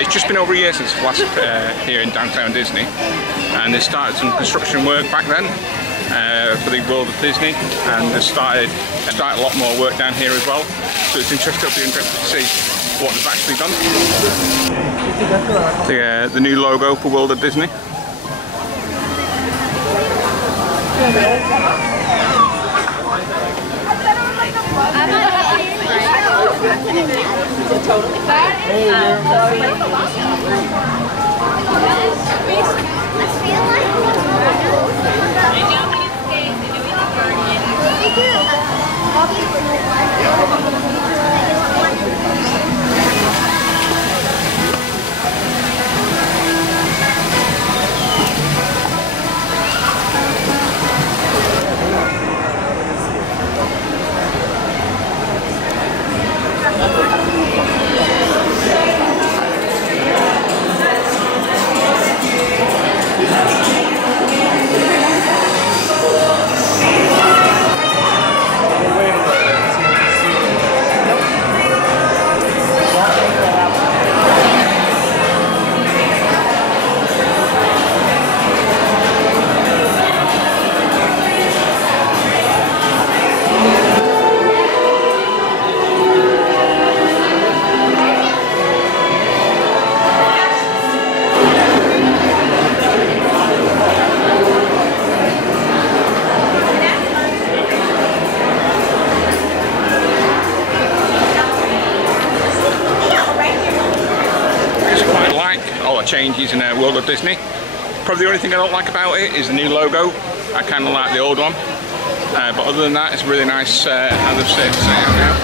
It's just been over a year since last here in downtown Disney, and they started some construction work back then for the World of Disney, and they started a lot more work down here as well. So it's interesting to see what they've actually done. The new logo for World of Disney. Changes in World of Disney. Probably the only thing I don't like about it is the new logo. I kind of like the old one, but other than that, it's really nice how they've set it out now.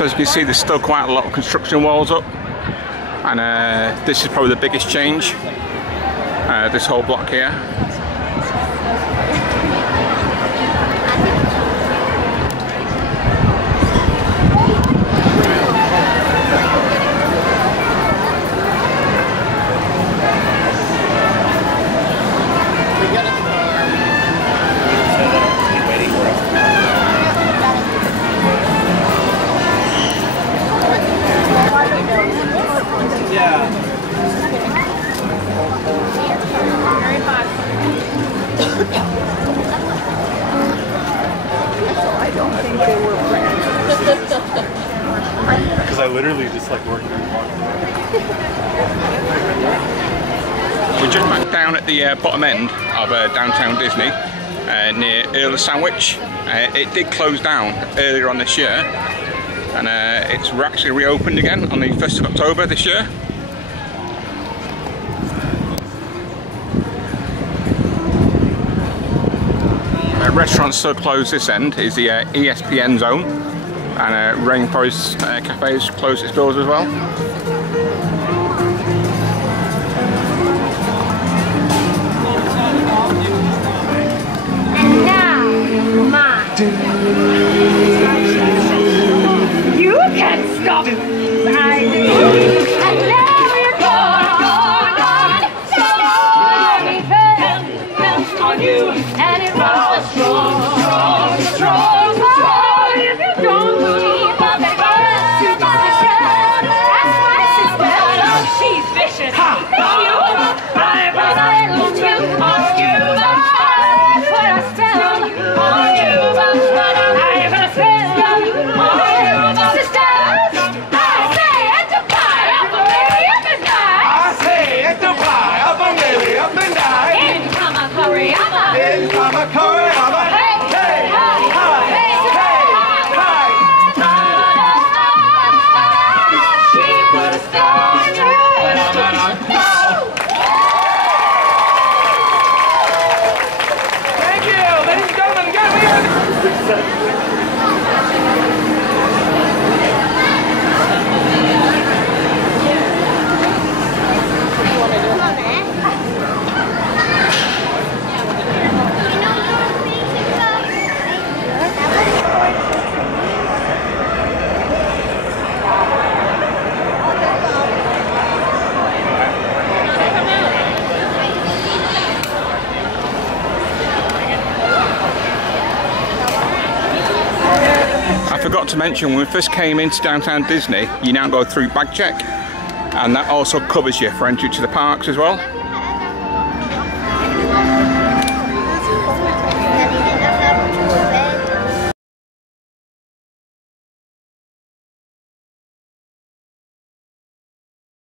So as you can see, there's still quite a lot of construction walls up, and this is probably the biggest change, this whole block here. Because I literally just like working and walking. We're just back down at the bottom end of downtown Disney, near Earl of Sandwich. It did close down earlier on this year, and it's actually reopened again on the 1st of October this year. Restaurants still closed this end is the ESPN zone, and Rainforest Cafe has closed its doors as well. And now, mine. You can't stop. I do. And now you're gone. So many fell on you, and it was strong. So if you don't keep up the she's vicious. You, I will you on Cuba. Put a spell on Cuba. I put a spell on Cuba. Sisters, I say it's a pie up a lily up and die. I say it's a pie up a lily up and die. In Kama Koreama. In Kama Koreama. Hey, hey, hey, hey, hey. forgot to mention, when we first came into downtown Disney, you now go through bag check, and that also covers you for entry to the parks as well.